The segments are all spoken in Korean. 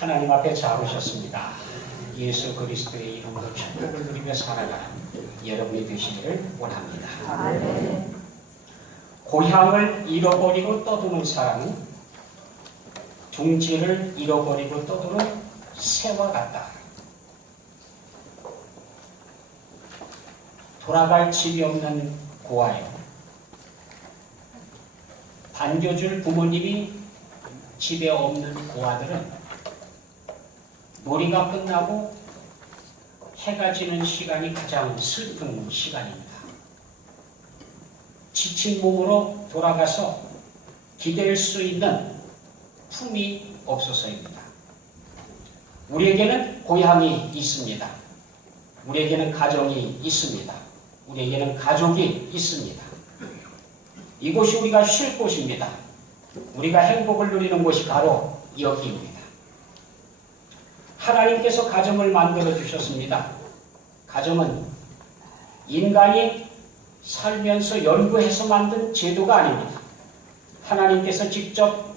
하나님 앞에 잘 오셨습니다. 예수 그리스도의 이름으로 축복을 누리며 살아가는 여러분이 되시기를 원합니다. 아멘. 고향을 잃어버리고 떠도는 사람은 둥지를 잃어버리고 떠도는 새와 같다. 돌아갈 집이 없는 고아요. 반겨줄 부모님이 집에 없는 고아들은 놀이가 끝나고 해가 지는 시간이 가장 슬픈 시간입니다. 지친 몸으로 돌아가서 기댈 수 있는 품이 없어서입니다. 우리에게는 고향이 있습니다. 우리에게는 가정이 있습니다. 우리에게는 가족이 있습니다. 이곳이 우리가 쉴 곳입니다. 우리가 행복을 누리는 곳이 바로 여기입니다. 하나님께서 가정을 만들어 주셨습니다. 가정은 인간이 살면서 연구해서 만든 제도가 아닙니다. 하나님께서 직접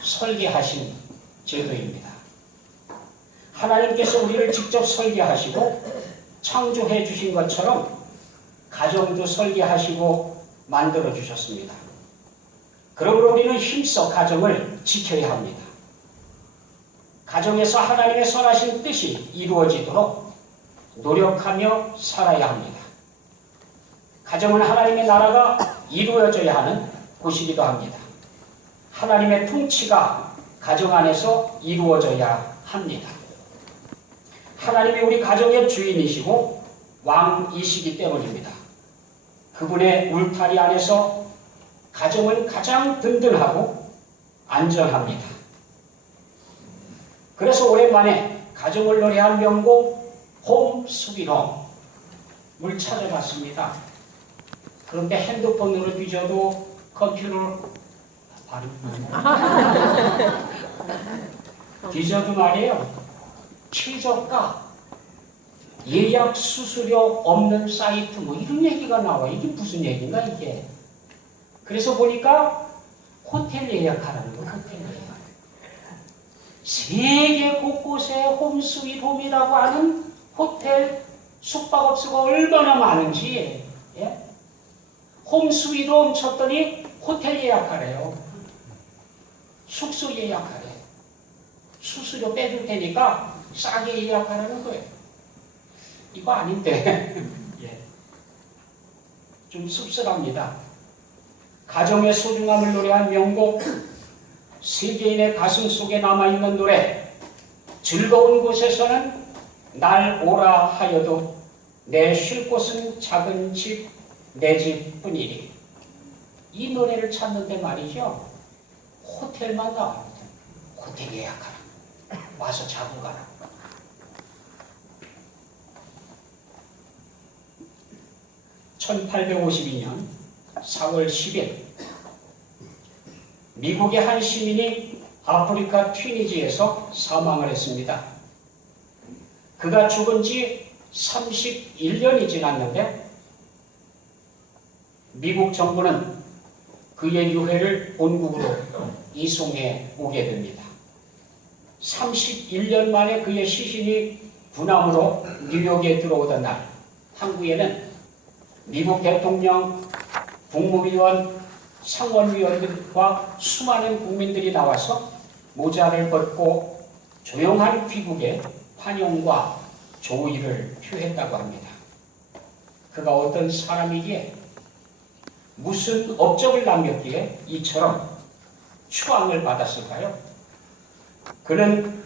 설계하신 제도입니다. 하나님께서 우리를 직접 설계하시고 창조해 주신 것처럼 가정도 설계하시고 만들어 주셨습니다. 그러므로 우리는 힘써 가정을 지켜야 합니다. 가정에서 하나님의 선하신 뜻이 이루어지도록 노력하며 살아야 합니다. 가정은 하나님의 나라가 이루어져야 하는 곳이기도 합니다. 하나님의 통치가 가정 안에서 이루어져야 합니다. 하나님이 우리 가정의 주인이시고 왕이시기 때문입니다. 그분의 울타리 안에서 가정은 가장 든든하고 안전합니다. 그래서 오랜만에 가정을 노래한 명곡 홈 스윗홈을 찾아봤습니다. 그런데 핸드폰으로 뒤져도 컴퓨터로 뒤져도 말이에요. 최저가 예약 수수료 없는 사이트 뭐 이런 얘기가 나와요. 이게 무슨 얘기인가 이게. 그래서 보니까 호텔 예약하라는 거. 호텔 예약. 세계 곳곳에 홈스윗홈이라고 하는 호텔 숙박업소가 얼마나 많은지. 예? 홈스윗홈 쳤더니 호텔 예약하래요. 숙소 예약하래. 수수료 빼줄 테니까 싸게 예약하라는 거예요. 이거 아닌데. 예. 좀 씁쓸합니다. 가정의 소중함을 노래한 명곡, 세계인의 가슴 속에 남아있는 노래, 즐거운 곳에서는 날 오라 하여도 내 쉴 곳은 작은 집, 내 집뿐이리. 이 노래를 찾는데 말이죠. 호텔만 나와요. 호텔 예약하라. 와서 자고 가라. (1852년 4월 10일) 미국의 한 시민이 아프리카 튀니지에서 사망을 했습니다. 그가 죽은 지 31년이 지났는데 미국 정부는 그의 유해를 본국으로 이송해 오게 됩니다. 31년 만에 그의 시신이 군함으로 뉴욕에 들어오던 날, 항구에는 미국 대통령, 국무위원, 상원위원들과 수많은 국민들이 나와서 모자를 벗고 조용한 귀국에 환영과 조의를 표했다고 합니다. 그가 어떤 사람이기에 무슨 업적을 남겼기에 이처럼 추앙을 받았을까요? 그는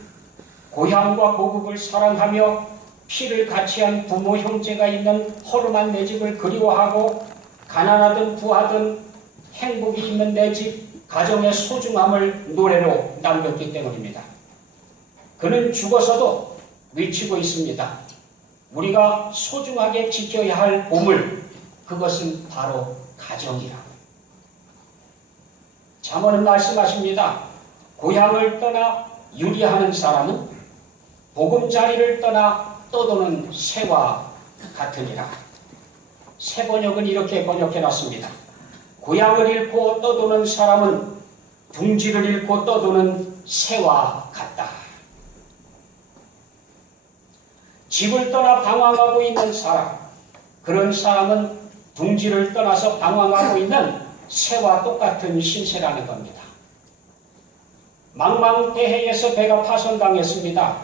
고향과 고국을 사랑하며 피를 같이한 부모 형제가 있는 허름한 내 집을 그리워하고 가난하든 부하든 행복이 있는 내 집, 가정의 소중함을 노래로 남겼기 때문입니다. 그는 죽어서도 외치고 있습니다. 우리가 소중하게 지켜야 할 보물, 그것은 바로 가정이라고. 잠언은 말씀하십니다. 고향을 떠나 유리하는 사람은 보금자리를 떠나 떠도는 새와 같으니라. 새 번역은 이렇게 번역해놨습니다. 고향을 잃고 떠도는 사람은 둥지를 잃고 떠도는 새와 같다. 집을 떠나 방황하고 있는 사람, 그런 사람은 둥지를 떠나서 방황하고 있는 새와 똑같은 신세라는 겁니다. 망망대해에서 배가 파손당했습니다.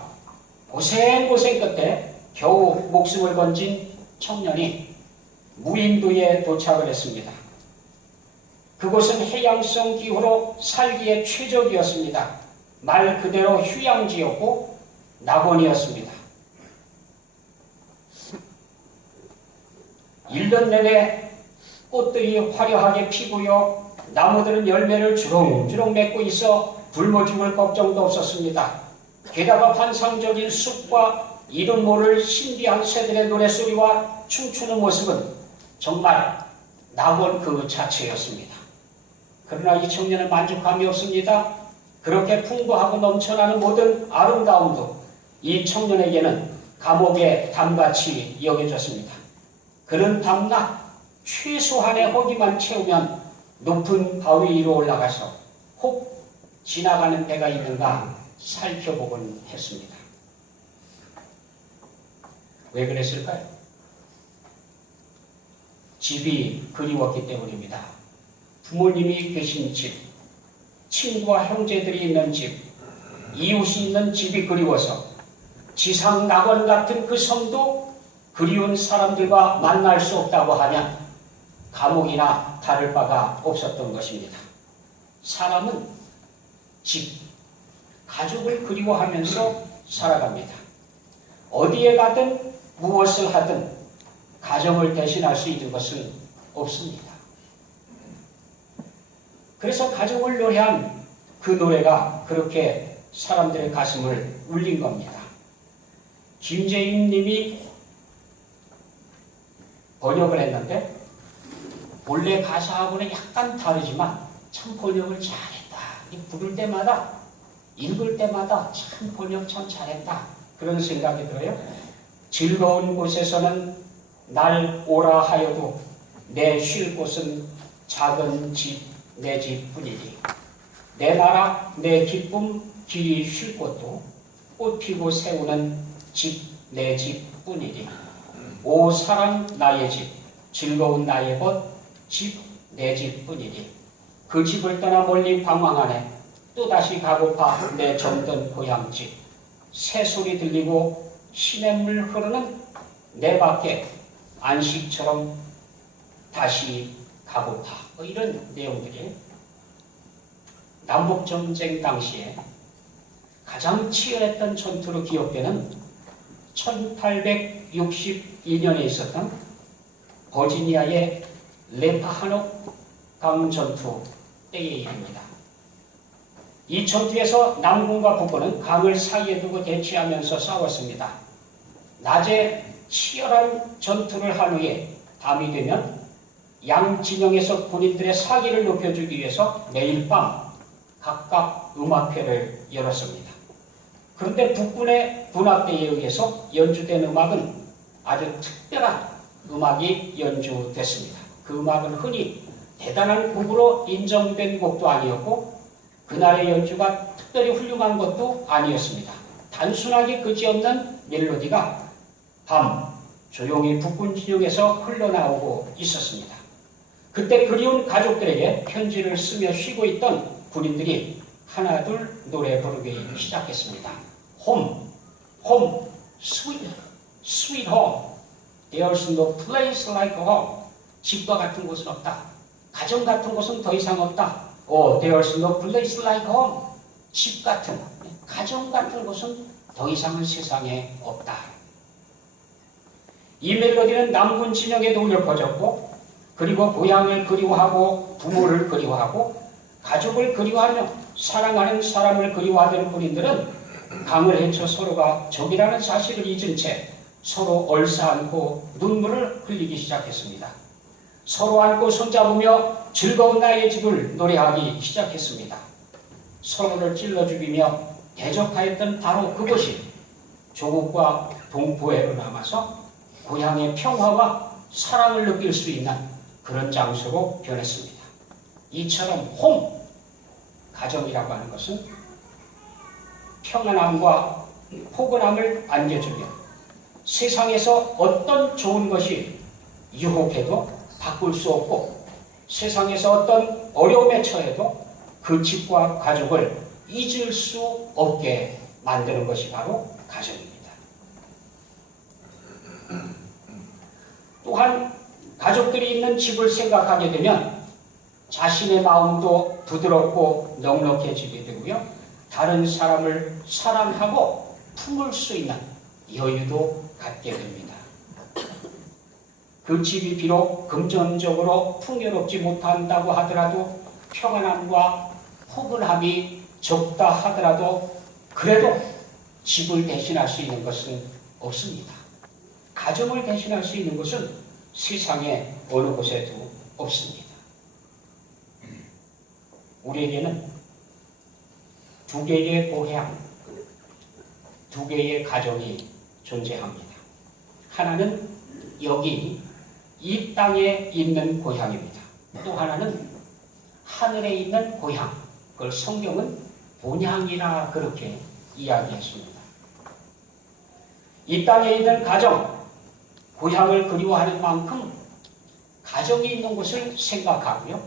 고생 끝에 겨우 목숨을 건진 청년이 무인도에 도착을 했습니다. 그곳은 해양성 기후로 살기에 최적이었습니다. 말 그대로 휴양지였고 낙원이었습니다. 1년 내내 꽃들이 화려하게 피고요. 나무들은 열매를 주렁주렁 맺고 있어 굶어 죽을 걱정도 없었습니다. 게다가 환상적인 숲과 이름 모를 신비한 새들의 노랫소리와 춤추는 모습은 정말 낙원 그 자체였습니다. 그러나 이 청년은 만족감이 없습니다. 그렇게 풍부하고 넘쳐나는 모든 아름다움도 이 청년에게는 감옥의 담같이 여겨졌습니다. 그는 밤낮 최소한의 허기만 채우면 높은 바위 위로 올라가서 혹 지나가는 배가 있는가 살펴보곤 했습니다. 왜 그랬을까요? 집이 그리웠기 때문입니다. 부모님이 계신 집, 친구와 형제들이 있는 집, 이웃이 있는 집이 그리워서 지상 낙원 같은 그 섬도 그리운 사람들과 만날 수 없다고 하면 감옥이나 다를 바가 없었던 것입니다. 사람은 집, 가족을 그리워하면서 살아갑니다. 어디에 가든 무엇을 하든 가정을 대신할 수 있는 것은 없습니다. 그래서 가족을 노래한 그 노래가 그렇게 사람들의 가슴을 울린 겁니다. 김재인 님이 번역을 했는데 본래 가사하고는 약간 다르지만 참 번역을 잘했다. 부를 때마다 읽을 때마다 참 번역 참 잘했다. 그런 생각이 들어요. 즐거운 곳에서는 날 오라 하여도 내 쉴 곳은 작은 집, 내 집뿐이니 내 나라, 내 기쁨, 길이 쉴 곳도 꽃 피고 세우는 집, 내 집뿐이니 오 사랑 나의 집, 즐거운 나의 곳, 집, 내 집뿐이니 그 집을 떠나 멀리 방황하네 또다시 가고파 내 정든 고향집 새소리 들리고 시냇물 흐르는 내 밖에 안식처럼 다시 가고파 이런 내용들이 남북전쟁 당시에 가장 치열했던 전투로 기억되는 1862년에 있었던 버지니아의 레파하노 강 전투 때의 일입니다. 이 전투에서 남군과 북군은 강을 사이에 두고 대치하면서 싸웠습니다. 낮에 치열한 전투를 한 후에 밤이 되면 양 진영에서 군인들의 사기를 높여주기 위해서 매일 밤 각각 음악회를 열었습니다. 그런데 북군의 군악대에 의해서 연주된 음악은 아주 특별한 음악이 연주됐습니다. 그 음악은 흔히 대단한 곡으로 인정된 곡도 아니었고 그날의 연주가 특별히 훌륭한 것도 아니었습니다. 단순하게 그지없는 멜로디가 밤 조용히 북군 진영에서 흘러나오고 있었습니다. 그때 그리운 가족들에게 편지를 쓰며 쉬고 있던 군인들이 하나둘 노래 부르기 시작했습니다. Home, home, sweet, sweet home. There's no place like home. 집과 같은 곳은 없다. 가정 같은 곳은 더 이상 없다. Oh, there's no place like home. 집 같은, 가정 같은 곳은 더 이상은 세상에 없다. 이 멜로디는 남군 진영에도 울려 퍼졌고 그리고 고향을 그리워하고 부모를 그리워하고 가족을 그리워하며 사랑하는 사람을 그리워하는 군인들은 강을 헤쳐 서로가 적이라는 사실을 잊은 채 서로 얼싸안고 눈물을 흘리기 시작했습니다. 서로 안고 손잡으며 즐거운 나의 집을 노래하기 시작했습니다. 서로를 찔러 죽이며 대적하였던 바로 그곳이 조국과 동포애로 남아서 고향의 평화와 사랑을 느낄 수 있는 그런 장소로 변했습니다. 이처럼 홈, 가정이라고 하는 것은 평안함과 포근함을 안겨주며 세상에서 어떤 좋은 것이 유혹해도 바꿀 수 없고 세상에서 어떤 어려움에 처해도 그 집과 가족을 잊을 수 없게 만드는 것이 바로 가정입니다. 또한 가족들이 있는 집을 생각하게 되면 자신의 마음도 부드럽고 넉넉해지게 되고요. 다른 사람을 사랑하고 품을 수 있는 여유도 갖게 됩니다. 그 집이 비록 금전적으로 풍요롭지 못한다고 하더라도 평안함과 포근함이 적다 하더라도 그래도 집을 대신할 수 있는 것은 없습니다. 가정을 대신할 수 있는 것은 세상에 어느 곳에도 없습니다. 우리에게는 두 개의 고향, 두 개의 가정이 존재합니다. 하나는 여기 이 땅에 있는 고향입니다. 또 하나는 하늘에 있는 고향, 그걸 성경은 본향이라 그렇게 이야기했습니다. 이 땅에 있는 가정, 고향을 그리워하는 만큼 가정이 있는 곳을 생각하고요.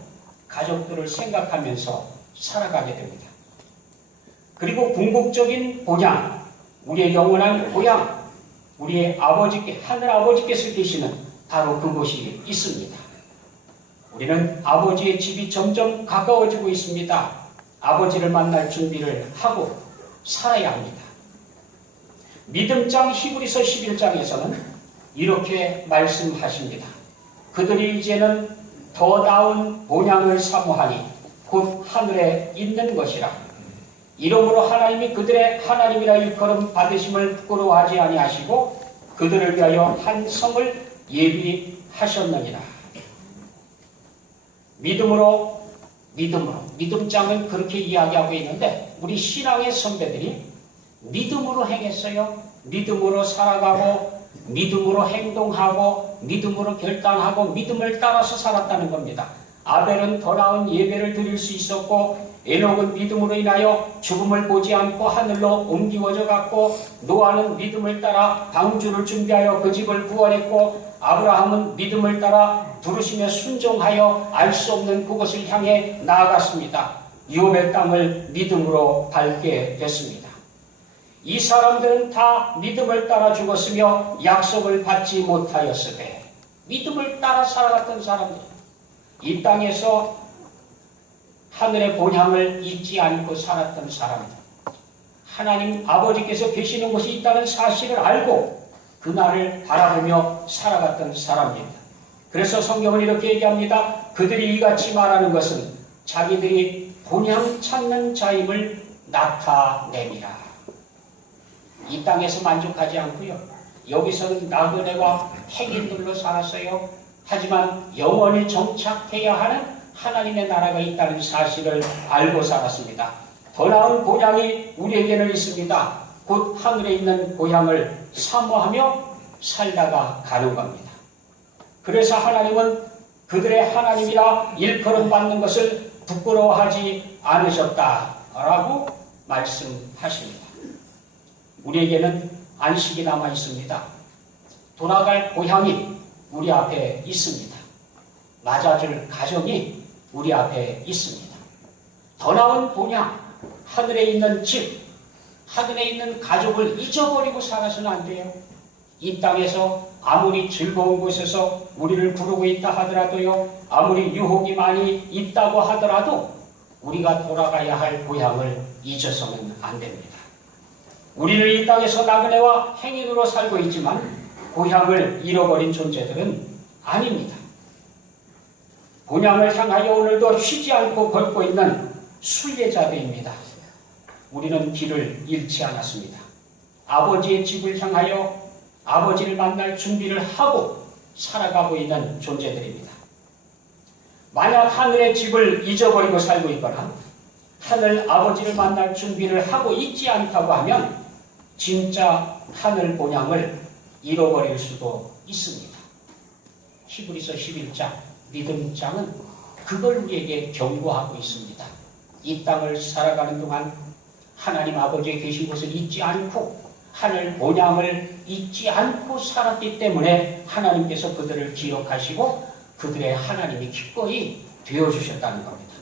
가족들을 생각하면서 살아가게 됩니다. 그리고 궁극적인 본향, 우리의 영원한 고향, 우리의 아버지께, 하늘 아버지께서 계시는 바로 그곳이 있습니다. 우리는 아버지의 집이 점점 가까워지고 있습니다. 아버지를 만날 준비를 하고 살아야 합니다. 믿음장 히브리서 11장에서는 이렇게 말씀하십니다. 그들이 이제는 더 나은 본향을 사모하니 곧 하늘에 있는 것이라. 이러므로 하나님이 그들의 하나님이라 일컬음 받으심을 부끄러워하지 아니하시고 그들을 위하여 한 성을 예비하셨느니라. 믿음장은 그렇게 이야기하고 있는데 우리 신앙의 선배들이 믿음으로 행했어요. 믿음으로 살아가고 믿음으로 행동하고 믿음으로 결단하고 믿음을 따라서 살았다는 겁니다. 아벨은 더 나은 예배를 드릴 수 있었고 에녹은 믿음으로 인하여 죽음을 보지 않고 하늘로 옮기워져 갔고 노아는 믿음을 따라 방주를 준비하여 그 집을 구원했고 아브라함은 믿음을 따라 부르심에 순종하여 알 수 없는 그곳을 향해 나아갔습니다. 유업의 땅을 믿음으로 밟게 됐습니다. 이 사람들은 다 믿음을 따라 죽었으며 약속을 받지 못하였으되 믿음을 따라 살아갔던 사람들, 이 땅에서 하늘의 본향을 잊지 않고 살았던 사람들, 하나님 아버지께서 계시는 곳이 있다는 사실을 알고 그날을 바라보며 살아갔던 사람입니다. 그래서 성경은 이렇게 얘기합니다. 그들이 이같이 말하는 것은 자기들이 본향 찾는 자임을 나타내니라. 이 땅에서 만족하지 않고요. 여기서는 나그네와 행인들로 살았어요. 하지만 영원히 정착해야 하는 하나님의 나라가 있다는 사실을 알고 살았습니다. 더 나은 본향이 우리에게는 있습니다. 곧 하늘에 있는 본향을 사모하며 살다가 가는 겁니다. 그래서 하나님은 그들의 하나님이라 일컬음 받는 것을 부끄러워하지 않으셨다라고 말씀하십니다. 우리에게는 안식이 남아 있습니다. 돌아갈 고향이 우리 앞에 있습니다. 맞아줄 가정이 우리 앞에 있습니다. 더 나은 본향, 하늘에 있는 집, 하늘에 있는 가족을 잊어버리고 살아서는 안 돼요. 이 땅에서 아무리 즐거운 곳에서 우리를 부르고 있다 하더라도요, 아무리 유혹이 많이 있다고 하더라도 우리가 돌아가야 할 고향을 잊어서는 안 됩니다. 우리는 이 땅에서 나그네와 행인으로 살고 있지만 고향을 잃어버린 존재들은 아닙니다. 본향을 향하여 오늘도 쉬지 않고 걷고 있는 순례자들입니다. 우리는 길을 잃지 않았습니다. 아버지의 집을 향하여 아버지를 만날 준비를 하고 살아가고 있는 존재들입니다. 만약 하늘의 집을 잊어버리고 살고 있거나 하늘 아버지를 만날 준비를 하고 있지 않다고 하면 진짜 하늘 본향을 잃어버릴 수도 있습니다. 히브리서 11장 믿음장은 그걸 우리에게 경고하고 있습니다. 이 땅을 살아가는 동안 하나님 아버지의 계신 곳을 잊지 않고 하늘 본향을 잊지 않고 살았기 때문에 하나님께서 그들을 기억하시고 그들의 하나님이 기꺼이 되어주셨다는 겁니다.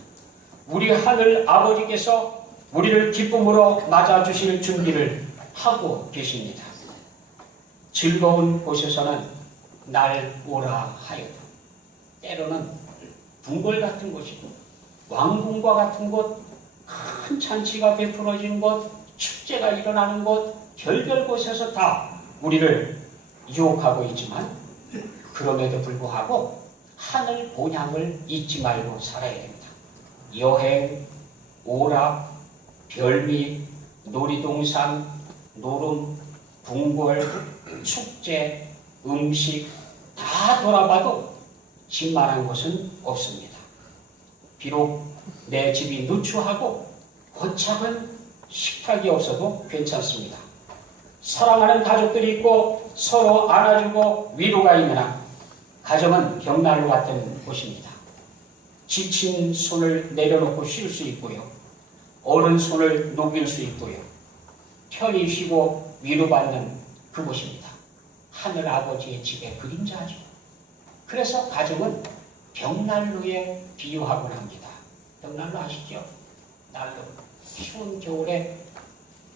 우리 하늘 아버지께서 우리를 기쁨으로 맞아주실 준비를 하고 계십니다. 즐거운 곳에서는 날 오라 하여도 때로는 궁궐 같은 곳이고 왕궁과 같은 곳, 큰 잔치가 베풀어지는 곳, 축제가 일어나는 곳, 별별 곳에서 다 우리를 유혹하고 있지만 그럼에도 불구하고 하늘 본향을 잊지 말고 살아야 됩니다. 여행, 오락, 별미, 놀이동산, 노름, 궁궐, 축제, 음식 다 돌아봐도 집만한 곳은 없습니다. 비록 내 집이 누추하고 거창한 식탁이 없어도 괜찮습니다. 사랑하는 가족들이 있고 서로 안아주고 위로가 있는 한 가정은 벽난로 같은 곳입니다. 지친 손을 내려놓고 쉴 수 있고요. 어른 손을 녹일 수 있고요. 편히 쉬고 위로받는 그곳입니다. 하늘 아버지의 집의 그림자죠. 그래서 가정은 벽난로에 비유하곤 합니다. 벽난로 아시죠? 난로. 추운 겨울에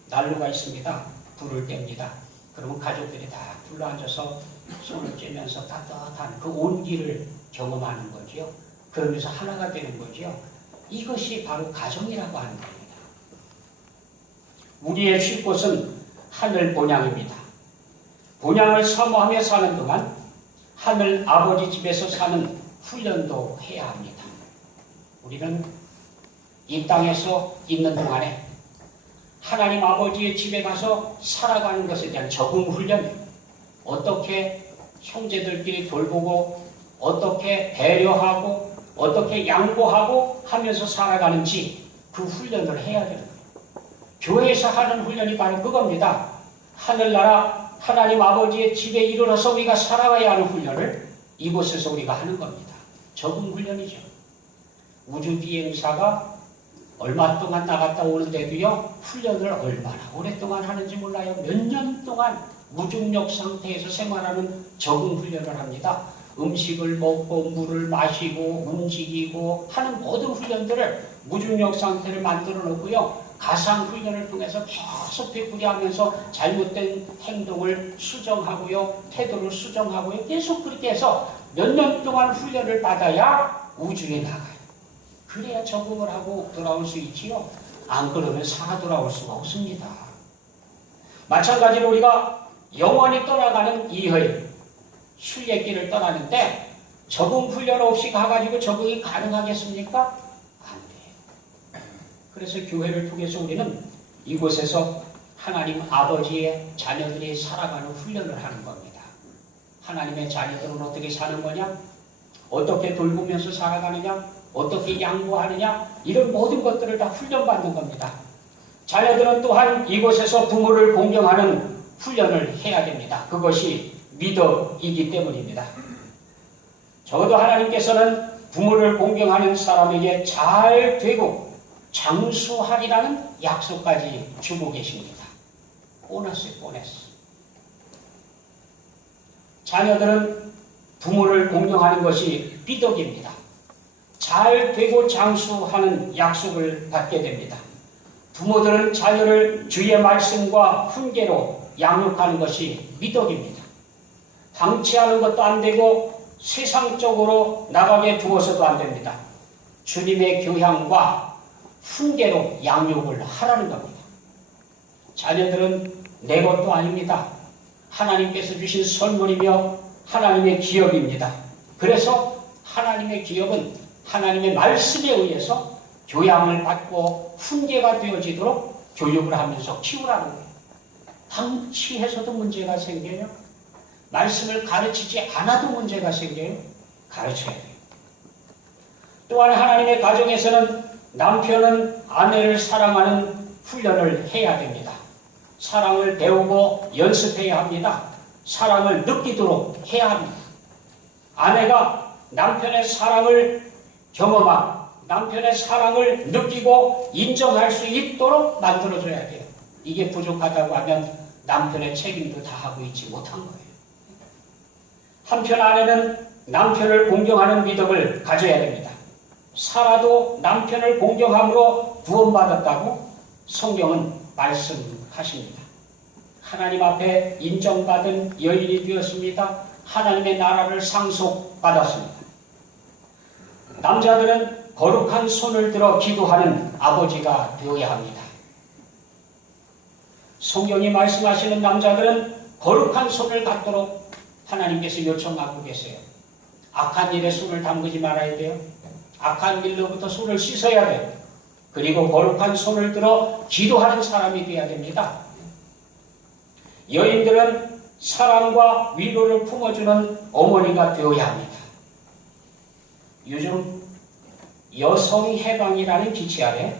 난로가 있습니다. 불을 뗍니다. 그러면 가족들이 다 둘러앉아서 손을 쬐면서 따뜻한 그 온기를 경험하는 거죠. 그러면서 하나가 되는 거죠. 이것이 바로 가정이라고 하는 겁니다. 우리의 쉴 곳은 하늘 본향입니다. 본향을 사모하며 사는 동안 하늘 아버지 집에서 사는 훈련도 해야 합니다. 우리는 이 땅에서 있는 동안에 하나님 아버지의 집에 가서 살아가는 것에 대한 적응 훈련, 어떻게 형제들끼리 돌보고 어떻게 배려하고 어떻게 양보하고 하면서 살아가는지 그 훈련을 해야 되는 거예요. 교회에서 하는 훈련이 바로 그겁니다. 하늘나라 하나님 아버지의 집에 이르러서 우리가 살아가야 하는 훈련을 이곳에서 우리가 하는 겁니다. 적응 훈련이죠. 우주비행사가 얼마 동안 나갔다 오는데도요, 훈련을 얼마나 오랫동안 하는지 몰라요. 몇 년 동안 무중력 상태에서 생활하는 적응 훈련을 합니다. 음식을 먹고 물을 마시고 움직이고 하는 모든 훈련들을 무중력 상태를 만들어 놓고요. 가상 훈련을 통해서 계속 되풀이하면서 잘못된 행동을 수정하고요. 태도를 수정하고요. 계속 그렇게 해서 몇 년 동안 훈련을 받아야 우주에 나가요. 그래야 적응을 하고 돌아올 수 있지요. 안 그러면 살아 돌아올 수가 없습니다. 마찬가지로 우리가 영원히 떠나가는 이허의 순례길을 떠나는데 적응 훈련 없이 가가지고 적응이 가능하겠습니까? 안 돼요. 그래서 교회를 통해서 우리는 이곳에서 하나님 아버지의 자녀들이 살아가는 훈련을 하는 겁니다. 하나님의 자녀들은 어떻게 사는 거냐? 어떻게 돌보면서 살아가느냐? 어떻게 양보하느냐? 이런 모든 것들을 다 훈련받는 겁니다. 자녀들은 또한 이곳에서 부모를 공경하는 훈련을 해야 됩니다. 그것이 미덕이기 때문입니다. 적어도 하나님께서는 부모를 공경하는 사람에게 잘 되고 장수하리라는 약속까지 주고 계십니다. 보너스. 자녀들은 부모를 공경하는 것이 미덕입니다. 잘 되고 장수하는 약속을 받게 됩니다. 부모들은 자녀를 주의 말씀과 훈계로 양육하는 것이 미덕입니다. 방치하는 것도 안 되고 세상적으로 나가게 두어서도 안 됩니다. 주님의 교양과 훈계로 양육을 하라는 겁니다. 자녀들은 내 것도 아닙니다. 하나님께서 주신 선물이며 하나님의 기업입니다. 그래서 하나님의 기업은 하나님의 말씀에 의해서 교양을 받고 훈계가 되어지도록 교육을 하면서 키우라는 거예요. 방치해서도 문제가 생겨요. 말씀을 가르치지 않아도 문제가 생겨요. 가르쳐야 돼요. 또한 하나님의 가정에서는 남편은 아내를 사랑하는 훈련을 해야 됩니다. 사랑을 배우고 연습해야 합니다. 사랑을 느끼도록 해야 합니다. 아내가 남편의 사랑을 경험하고 남편의 사랑을 느끼고 인정할 수 있도록 만들어줘야 돼요. 이게 부족하다고 하면 남편의 책임도 다하고 있지 못한 거예요. 한편 아내는 남편을 공경하는 믿음을 가져야 됩니다. 사라도 남편을 공경함으로 구원받았다고 성경은 말씀하십니다. 하나님 앞에 인정받은 여인이 되었습니다. 하나님의 나라를 상속받았습니다. 남자들은 거룩한 손을 들어 기도하는 아버지가 되어야 합니다. 성경이 말씀하시는 남자들은 거룩한 손을 갖도록 하나님께서 요청하고 계세요. 악한 일에 손을 담그지 말아야 돼요. 악한 일로부터 손을 씻어야 돼요. 그리고 거룩한 손을 들어 기도하는 사람이 되어야 됩니다. 여인들은 사랑과 위로를 품어주는 어머니가 되어야 합니다. 요즘 여성해방이라는 기치 아래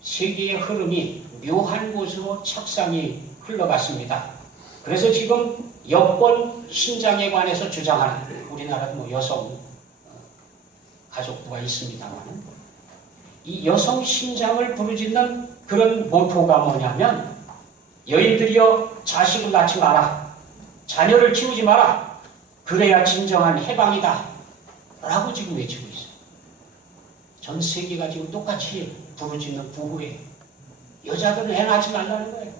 세계의 흐름이 묘한 곳으로 착상이 흘러갔습니다. 그래서 지금 여권 신장에 관해서 주장하는 우리나라도 여성 가족부가 있습니다만 이 여성 신장을 부르짖는 그런 모토가 뭐냐면 여인들이여 자식을 낳지 마라. 자녀를 키우지 마라. 그래야 진정한 해방이다. 라고 지금 외치고 있어요. 전 세계가 지금 똑같이 부르짖는 구호예요. 여자들은 애 낳지 말라는 거예요.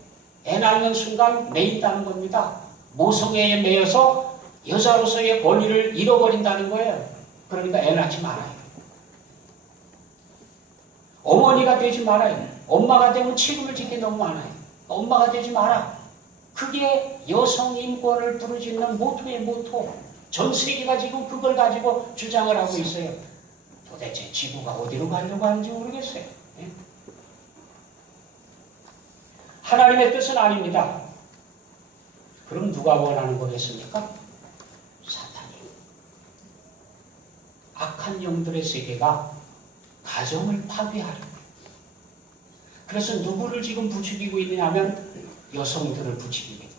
애 낳는 순간 매인다는 겁니다. 모성애에 매여서 여자로서의 권위를 잃어버린다는 거예요. 그러니까 애 낳지 말아요. 어머니가 되지 말아요. 엄마가 되면 책임을 지게 너무 많아요. 엄마가 되지 마라. 그게 여성 인권을 부르짖는 모토의 모토. 전 세계가 지금 그걸 가지고 주장을 하고 있어요. 도대체 지구가 어디로 가려고 하는지 모르겠어요. 하나님의 뜻은 아닙니다. 그럼 누가 원하는 거겠습니까? 사탄이. 악한 영들의 세계가 가정을 파괴하려고 해요. 그래서 누구를 지금 부추기고 있느냐면 여성들을 부추기게 돼요.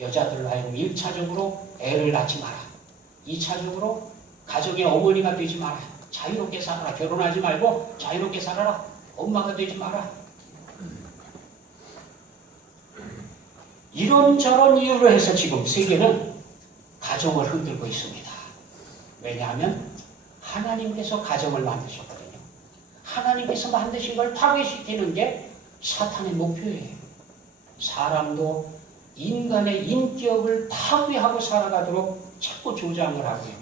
여자들로 하여금 1차적으로 애를 낳지 마라. 2차적으로 가정의 어머니가 되지 마라. 자유롭게 살아라. 결혼하지 말고 자유롭게 살아라. 엄마가 되지 마라. 이런저런 이유로 해서 지금 세계는 가정을 흔들고 있습니다. 왜냐하면 하나님께서 가정을 만드셨거든요. 하나님께서 만드신 걸 파괴시키는 게 사탄의 목표예요. 사람도 인간의 인격을 파괴하고 살아가도록 자꾸 조장을 하고요.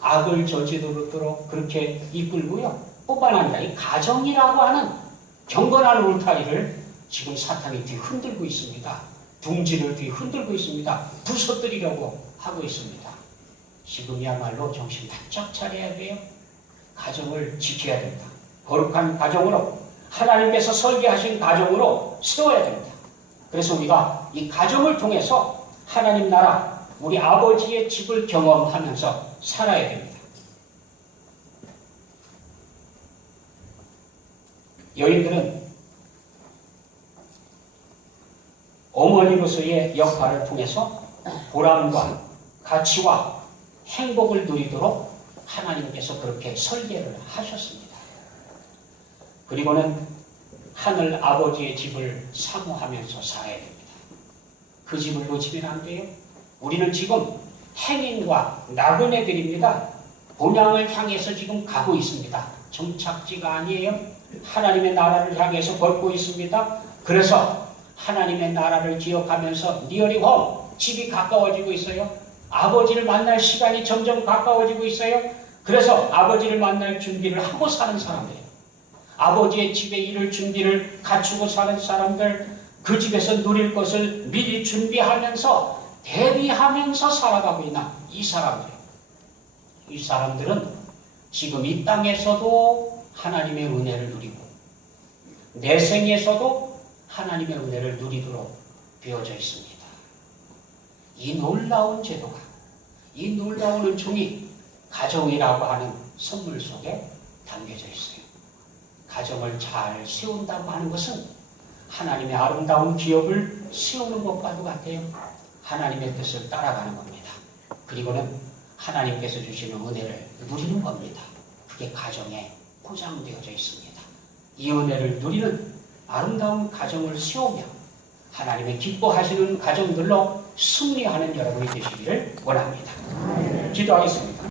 악을 저지르도록 그렇게 이끌고요. 뿐만 아니라 이 가정이라고 하는 경건한 울타리를 지금 사탄이 뒤흔들고 있습니다. 둥지를 뒤흔들고 있습니다. 부서뜨리려고 하고 있습니다. 지금이야말로 정신 바짝 차려야 돼요. 가정을 지켜야 됩니다. 거룩한 가정으로 하나님께서 설계하신 가정으로 세워야 됩니다. 그래서 우리가 이 가정을 통해서 하나님 나라, 우리 아버지의 집을 경험하면서 살아야 됩니다. 여인들은 어머니로서의 역할을 통해서 보람과 가치와 행복을 누리도록 하나님께서 그렇게 설계를 하셨습니다. 그리고는 하늘 아버지의 집을 사모하면서 살아야 됩니다. 그 집을 놓치면 안 돼요. 우리는 지금 행인과 나그네들입니다. 본향을 향해서 지금 가고 있습니다. 정착지가 아니에요. 하나님의 나라를 향해서 걷고 있습니다. 그래서 하나님의 나라를 기억하면서 니어리 홈, 집이 가까워지고 있어요. 아버지를 만날 시간이 점점 가까워지고 있어요. 그래서 아버지를 만날 준비를 하고 사는 사람이에요. 아버지의 집에 이를 준비를 갖추고 사는 사람들, 그 집에서 누릴 것을 미리 준비하면서 대비하면서 살아가고 있는 이 사람들. 이 사람들은 지금 이 땅에서도 하나님의 은혜를 누리고 내 생에서도 하나님의 은혜를 누리도록 되어져 있습니다. 이 놀라운 제도가, 이 놀라운 은총이 가정이라고 하는 선물 속에 담겨져 있어요. 가정을 잘 세운다고 하는 것은 하나님의 아름다운 기업을 세우는 것과도 같아요. 하나님의 뜻을 따라가는 겁니다. 그리고는 하나님께서 주시는 은혜를 누리는 겁니다. 그게 가정에 포장되어져 있습니다. 이 은혜를 누리는 아름다운 가정을 세우며 하나님의 기뻐하시는 가정들로 승리하는 여러분이 되시기를 원합니다. 기도하겠습니다.